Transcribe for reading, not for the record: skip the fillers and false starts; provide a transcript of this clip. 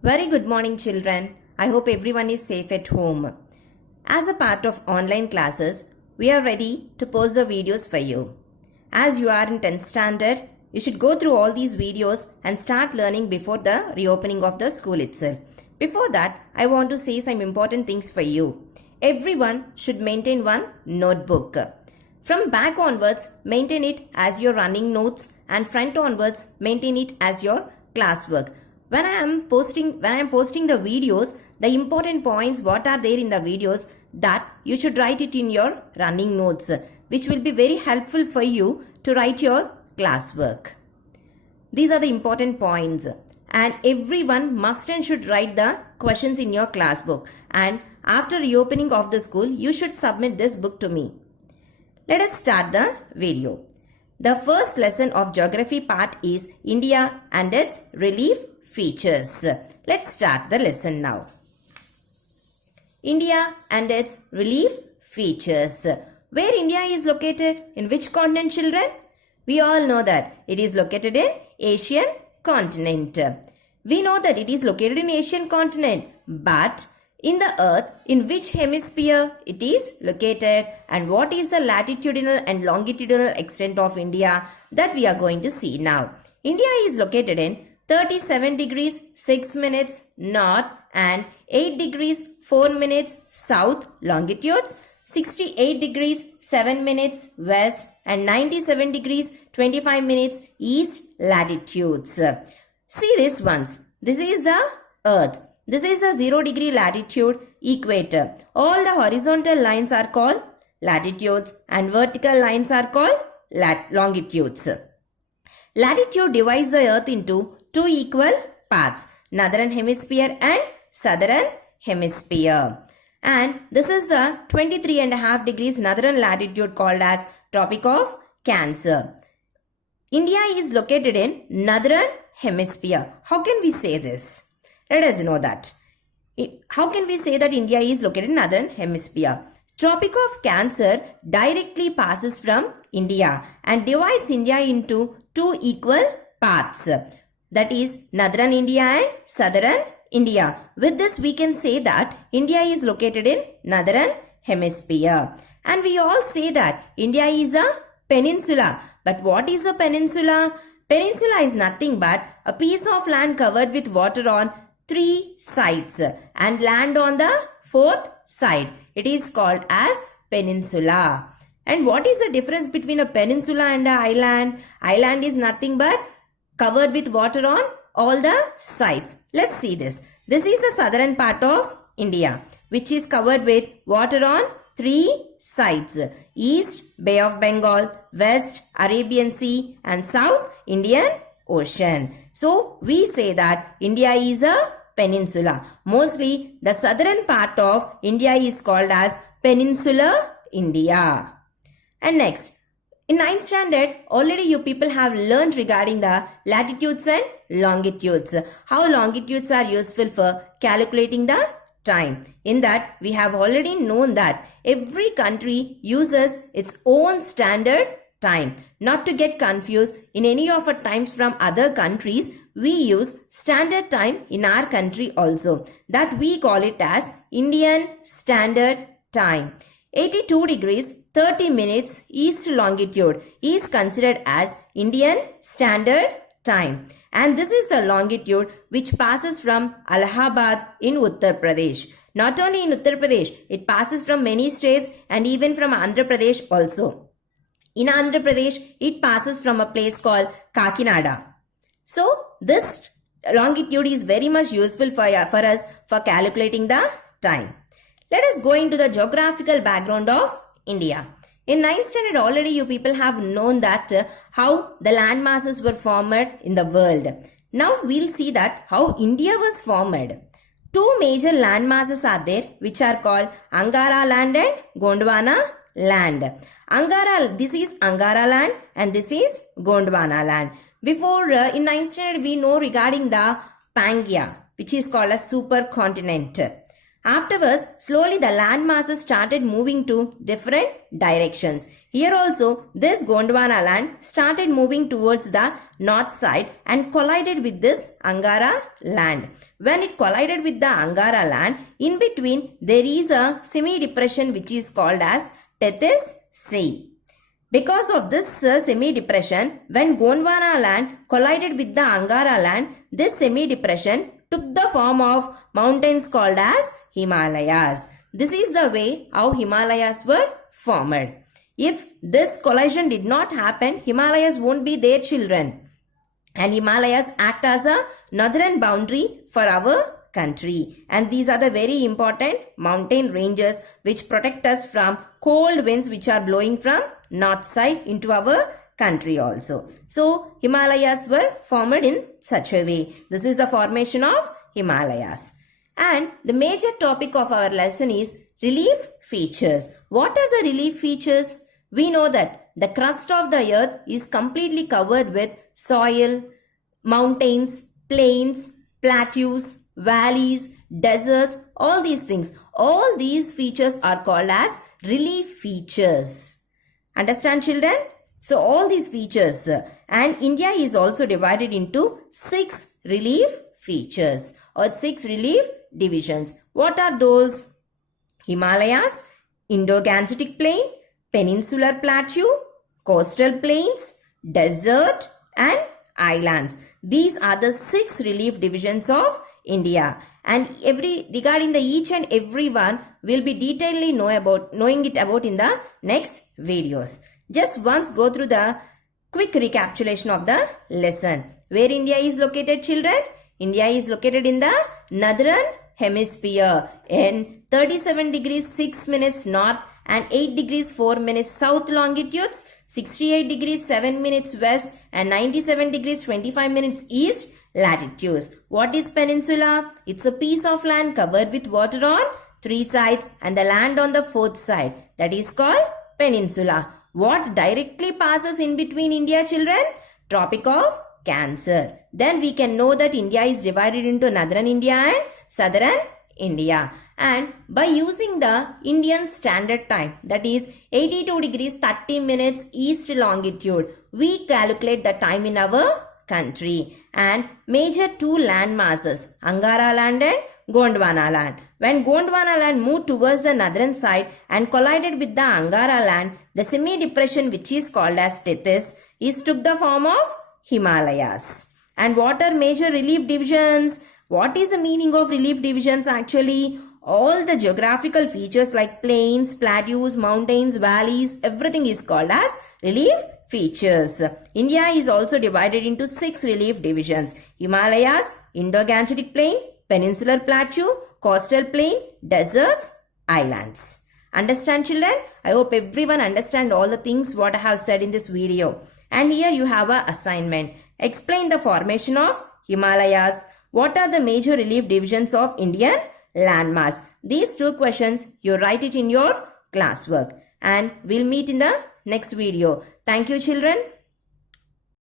Very good morning, children. I hope everyone is safe at home. As a part of online classes, we are ready to post the videos for you. As you are in 10th standard, you should go through all these videos and start learning before the reopening of the school itself. Before that, I want to say some important things for you. Everyone should maintain one notebook. From back onwards, maintain it as your running notes, and front onwards, maintain it as your classwork. When I am posting the videos, the important points what are there in the videos, that you should write it in your running notes, which will be very helpful for you to write your classwork. These are the important points, and everyone must and should write the questions in your class book, and after reopening of the school, you should submit this book to me. Let us start the video. The first lesson of geography part is India and its relief features. Let's start the lesson now. India and its relief features. Where India is located? In which continent, children? We all know that it is located in Asian continent. We know that it is located in Asian continent, but in the earth, in which hemisphere it is located, and what is the latitudinal and longitudinal extent of India, that we are going to see now. India is located in 37 degrees 6 minutes north and 8 degrees 4 minutes south longitudes, 68 degrees 7 minutes west, and 97 degrees 25 minutes east latitudes. See this once. This is the earth. This is the 0 degree latitude equator. All the horizontal lines are called latitudes and vertical lines are called longitudes. Latitude divides the earth into two equal parts, northern hemisphere and southern hemisphere. And this is the 23.5 degrees northern latitude called as Tropic of Cancer. India is located in northern hemisphere. How can we say this? Let us know that. How can we say that India is located in northern hemisphere? Tropic of Cancer directly passes from India and divides India into two equal parts. That is northern India and southern India. With this we can say that India is located in northern hemisphere. And we all say that India is a peninsula. But what is a peninsula? Peninsula is nothing but a piece of land covered with water on three sides and land on the fourth side. It is called as peninsula. And what is the difference between a peninsula and an island? Island is nothing but covered with water on all the sides. Let's see this. This is the southern part of India, which is covered with water on three sides. East, Bay of Bengal, west, Arabian Sea, and south, Indian Ocean. So, we say that India is a peninsula. Mostly, the southern part of India is called as Peninsular India. And next, in 9th standard, already you people have learned regarding the latitudes and longitudes. How longitudes are useful for calculating the time. In that, we have already known that every country uses its own standard time. Not to get confused, in any of our times from other countries, we use standard time in our country also. That we call it as Indian Standard Time. 82 degrees 30 minutes east longitude is considered as Indian Standard Time. And this is the longitude which passes from Allahabad in Uttar Pradesh. Not only in Uttar Pradesh, it passes from many states and even from Andhra Pradesh also. In Andhra Pradesh, it passes from a place called Kakinada. So, this longitude is very much useful for us for calculating the time. Let us go into the geographical background of India. In 9th standard already you people have known that how the land masses were formed in the world. Now we'll see that how India was formed. Two major land masses are there which are called Angara land and Gondwana land. This is Angara land and this is Gondwana land. Before in 9th standard we know regarding the Pangaea, which is called a supercontinent. Afterwards, slowly the land masses started moving to different directions. Here also, this Gondwana land started moving towards the north side and collided with this Angara land. When it collided with the Angara land, in between there is a semi-depression which is called as Tethys Sea. Because of this semi-depression, when Gondwana land collided with the Angara land, this semi-depression took the form of mountains called as Himalayas. This is the way how Himalayas were formed. If this collision did not happen, Himalayas won't be there, children. And Himalayas act as a northern boundary for our country. And these are the very important mountain ranges which protect us from cold winds which are blowing from north side into our country also. So Himalayas were formed in such a way. This is the formation of Himalayas. And the major topic of our lesson is relief features. What are the relief features? We know that the crust of the earth is completely covered with soil, mountains, plains, plateaus, valleys, deserts, all these things. All these features are called as relief features. Understand, children? So all these features, and India is also divided into 6 relief features or 6 relief divisions. What are those? Himalayas, Indo-Gangetic Plain, Peninsular Plateau, Coastal Plains, Desert and Islands. These are the 6 relief divisions of India. And regarding the each and every one, we'll be knowing it about in the next videos. Just once go through the quick recapitulation of the lesson. Where India is located, children? India is located in the northern hemisphere in 37 degrees 6 minutes north and 8 degrees 4 minutes south longitudes, 68 degrees 7 minutes west and 97 degrees 25 minutes east latitudes. What is peninsula? It's a piece of land covered with water on 3 sides and the land on the 4th side. That is called peninsula. What directly passes in between India, children? Tropic of Cancer. Then we can know that India is divided into northern India and southern India. And by using the Indian Standard Time, that is 82 degrees 30 minutes east longitude, we calculate the time in our country. And major 2 land masses, Angara land and Gondwana land. When Gondwana land moved towards the northern side and collided with the Angara land, the semi-depression which is called as Tethys took the form of Himalayas. And what are major relief divisions? What is the meaning of relief divisions actually? All the geographical features like plains, plateaus, mountains, valleys, everything is called as relief features. India is also divided into 6 relief divisions. Himalayas, Indo-Gangetic Plain, Peninsular Plateau, Coastal Plain, Deserts, Islands. Understand, children? I hope everyone understand all the things what I have said in this video. And here you have an assignment. Explain the formation of Himalayas. What are the major relief divisions of Indian landmass? These 2 questions, you write it in your classwork. And we'll meet in the next video. Thank you, children.